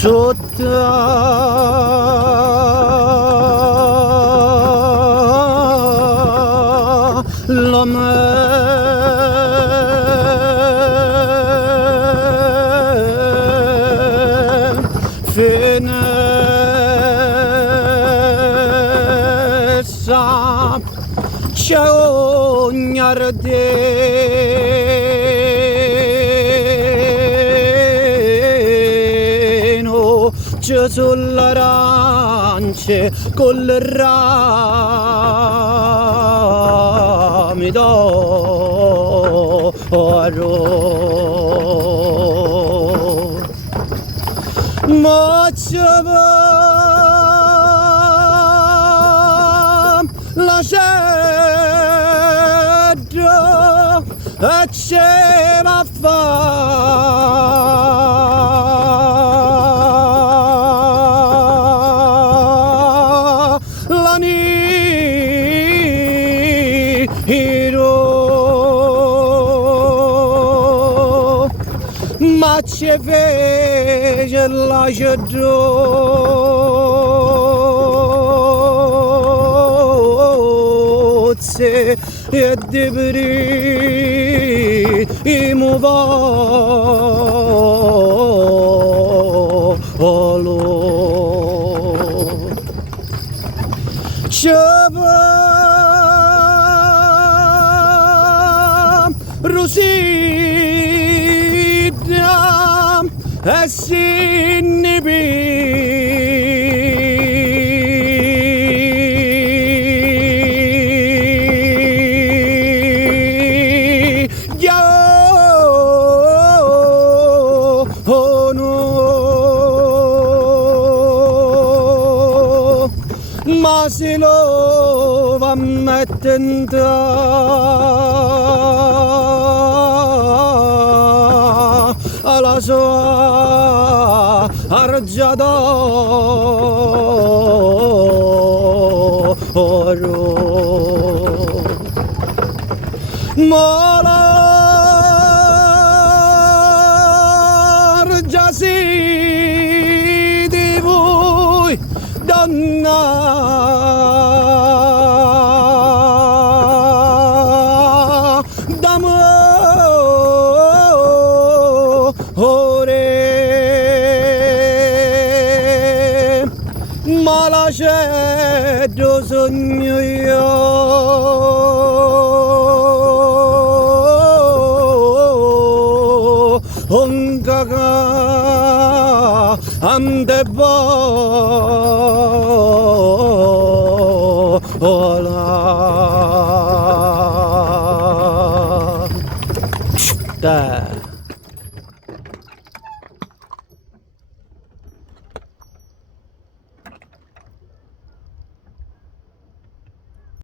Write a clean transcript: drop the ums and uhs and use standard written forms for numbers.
sotto la finestra c'è ogni ardeno, c'è sull'arance con le rami d'oro. Ma c'è la cedra e ce la fa la nero, ma c'è fece la cedrozze e di primo volo c'è Rosina e ma se lo va a mettere alla sua argiada oro, ma l'argia sì di voi donna d'amore, ma la cedo sogno io un cacà ande vola.